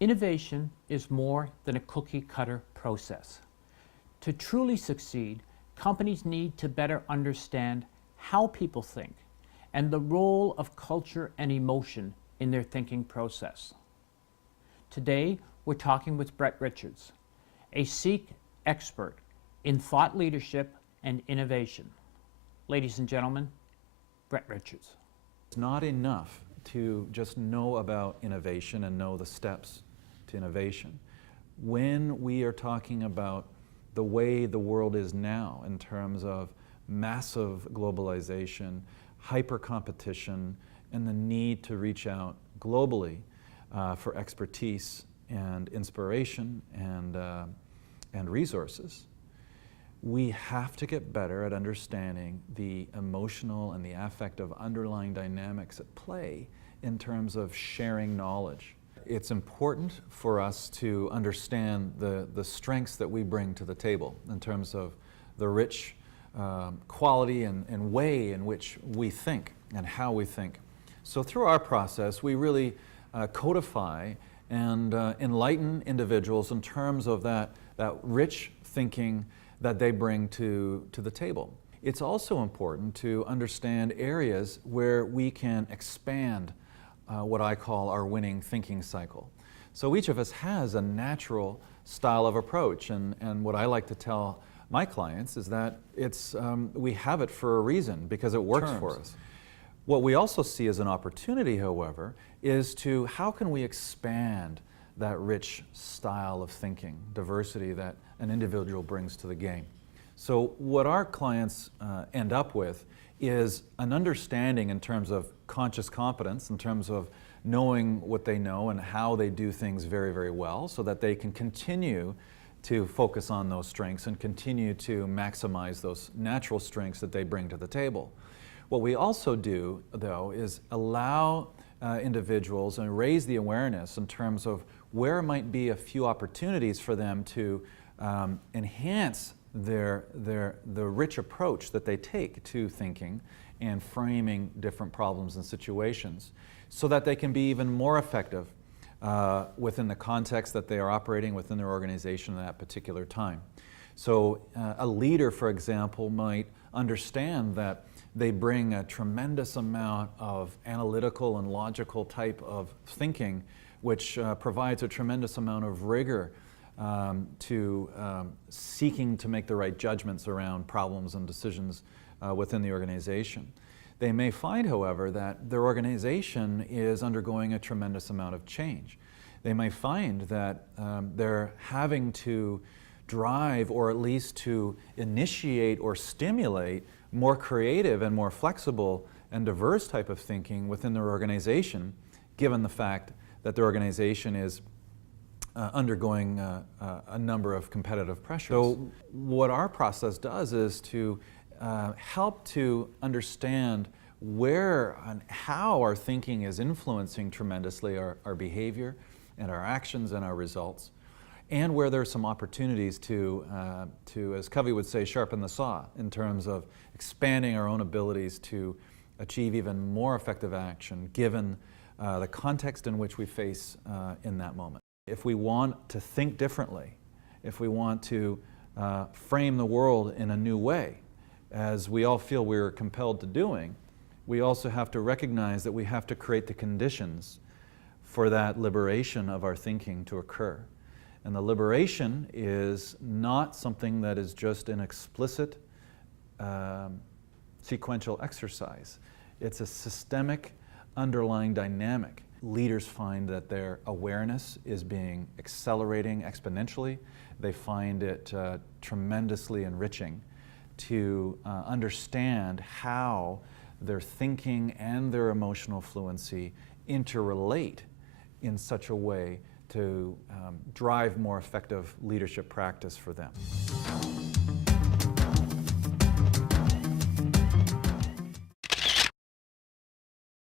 Innovation is more than a cookie-cutter process. To truly succeed, companies need to better understand how people think and the role of culture and emotion in their thinking process. Today, we're talking with Brett Richards, a SEEC expert in thought leadership and innovation. Ladies and gentlemen, Brett Richards. It's not enough to just know about innovation and know the steps to innovation. When we are talking about the way the world is now in terms of massive globalization, hyper-competition, and the need to reach out globally for expertise and inspiration and resources, we have to get better at understanding the emotional and the affective underlying dynamics at play in terms of sharing knowledge. It's important for us to understand the strengths that we bring to the table in terms of the rich quality and way in which we think and how we think. So through our process, we really codify and enlighten individuals in terms of that rich thinking that they bring to the table. It's also important to understand areas where we can expand what I call our winning thinking cycle. So each of us has a natural style of approach, and what I like to tell my clients is that we have it for a reason because it works for us. What we also see as an opportunity, however, is to how can we expand that rich style of thinking, diversity that an individual brings to the game. So what our clients end up with is an understanding in terms of conscious competence, in terms of knowing what they know and how they do things very, very well so that they can continue to focus on those strengths and continue to maximize those natural strengths that they bring to the table. What we also do, though, is allow individuals and raise the awareness in terms of where might be a few opportunities for them to enhance the rich approach that they take to thinking and framing different problems and situations so that they can be even more effective within the context that they are operating within their organization at that particular time. So a leader, for example, might understand that they bring a tremendous amount of analytical and logical type of thinking, which provides a tremendous amount of rigor to seeking to make the right judgments around problems and decisions within the organization. They may find, however, that their organization is undergoing a tremendous amount of change. They may find that they're having to drive or at least to initiate or stimulate more creative and more flexible and diverse type of thinking within their organization, given the fact that their organization is undergoing a number of competitive pressures. So what our process does is to help to understand where and how our thinking is influencing tremendously our behavior and our actions and our results, and where there are some opportunities to, as Covey would say, sharpen the saw in terms of expanding our own abilities to achieve even more effective action given the context in which we face in that moment. If we want to think differently, if we want to frame the world in a new way, as we all feel we're compelled to doing, we also have to recognize that we have to create the conditions for that liberation of our thinking to occur. And the liberation is not something that is just an explicit sequential exercise. It's a systemic underlying dynamic. Leaders find that their awareness is being accelerating exponentially. They find it tremendously enriching to understand how their thinking and their emotional fluency interrelate in such a way to drive more effective leadership practice for them.